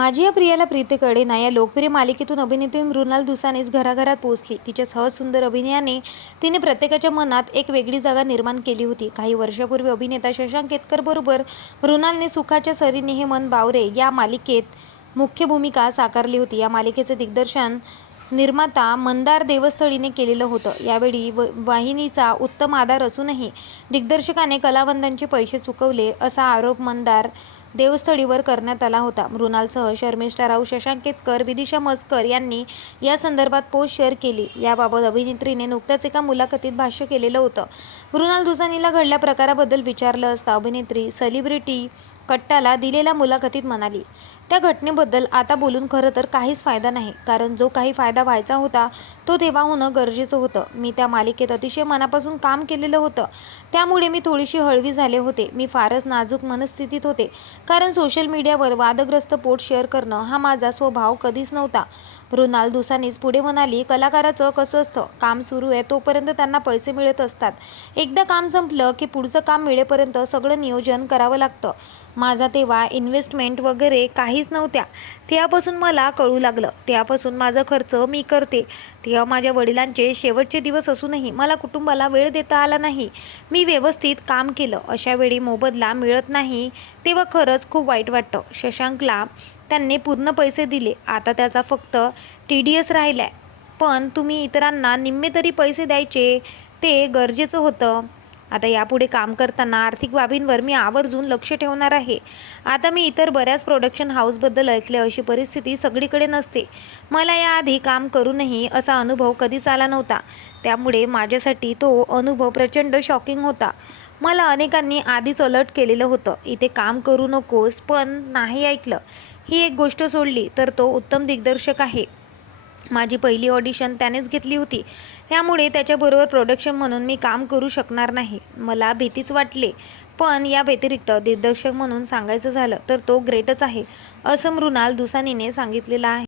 माझी या प्रियाला प्रीतीकडे ना या लोकप्रिय मालिकेतून अभिनेत्री मृणाल दुसानेच घराघरात पोहोचली. तिच्या सहसुंदर अभिनयाने तिने प्रत्येकाच्या मनात एक वेगळी जागा निर्माण केली होती. काही वर्षापूर्वी अभिनेता शशांक केतकरबरोबर मृणालने सुखाच्या सरीने हे मन बावरे या मालिकेत मुख्य भूमिका साकारली होती. या मालिकेचे दिग्दर्शन निर्माता मंदार देवस्थळीने केलेलं होतं. यावेळी व वाहिनीचा उत्तम आधार असूनही दिग्दर्शकाने कलावंतांचे पैसे चुकवले असा आरोप मंदार देवस्थळीवर करण्यात आला होता. मृणालसह शर्मिष्ठा राव शशांक केतकर विदिशा मस्कर यांनी या संदर्भात पोस्ट शेअर केली. याबाबत अभिनेत्रीने नुकत्याच एका मुलाखतीत भाष्य केलेलं होतं. मृणाल दुसानीला घडल्या प्रकाराबद्दल विचारलं असता अभिनेत्री सेलिब्रिटी कट्टाला दिलेल्या मुलाखतीत म्हणाली त्या घटनेबद्दल आता बोलून खरं तर काहीच फायदा नाही. कारण जो काही फायदा व्हायचा होता तो तेव्हा होणं गरजेचं होतं. मी त्या मालिकेत अतिशय मनापासून काम केलेलं होतं. त्यामुळे मी थोडीशी हळवी झाले होते. मी फारच नाजूक मनस्थितीत होते. कारण सोशल मीडियावर वादग्रस्त पोट शेअर करणं हा माझा स्वभाव कधीच नव्हता. मृणाल दुसानीच पुढे म्हणाली कलाकाराचं कसं असतं? काम सुरू आहे तोपर्यंत त्यांना पैसे मिळत असतात. एकदा काम संपलं की पुढचं काम मिळेपर्यंत सगळं नियोजन करावं लागतं. माझा तेव्हा इन्व्हेस्टमेंट वगैरे काही काहीच नव्हत्या. तेव्हापासून मला कळू लागलं. तेव्हापासून माझा खर्च मी करते. तेव्हा माझ्या वडिलांचे शेवटचे दिवस असूनही मला कुटुंबाला वेळ देता आला नाही. मी व्यवस्थित काम केलं. अशा वेळी मोबदला मिळत नाही तेव्हा खरंच खूप वाईट वाटतं. शशांकला त्यांनी पूर्ण पैसे दिले. आता त्याचा फक्त टी डी एस राहिला आहे पण तुम्ही इतरांना निम्मे तरी पैसे द्यायचे ते गरजेचं होतं. आता यापुढे काम करताना आर्थिक बाबींवर मी आवर्जून लक्ष ठेवणार आहे. आता मी इतर बऱ्याच प्रोडक्शन हाऊसबद्दल ऐकले अशी परिस्थिती सगळीकडे नसते. मला याआधी काम करूनही असा अनुभव कधीच आला नव्हता. त्यामुळे माझ्यासाठी तो अनुभव प्रचंड शॉकिंग होता. मला अनेकांनी आधीच अलर्ट केलेलं होतं. इथे काम करू नकोस पण नाही ऐकलं. ही एक गोष्ट सोडली तर तो उत्तम दिग्दर्शक आहे. माझी पहिली ऑडिशन त्यानेच घेतली होती. त्यामुळे त्याच्याबरोबर प्रोडक्शन म्हणून मी काम करू शकणार नाही. मला भीतीच वाटले. पण या व्यतिरिक्त दिग्दर्शक म्हणून सांगायचं झालं तर तो ग्रेटच आहे असं मृणाल दुसानीने सांगितलेलं आहे.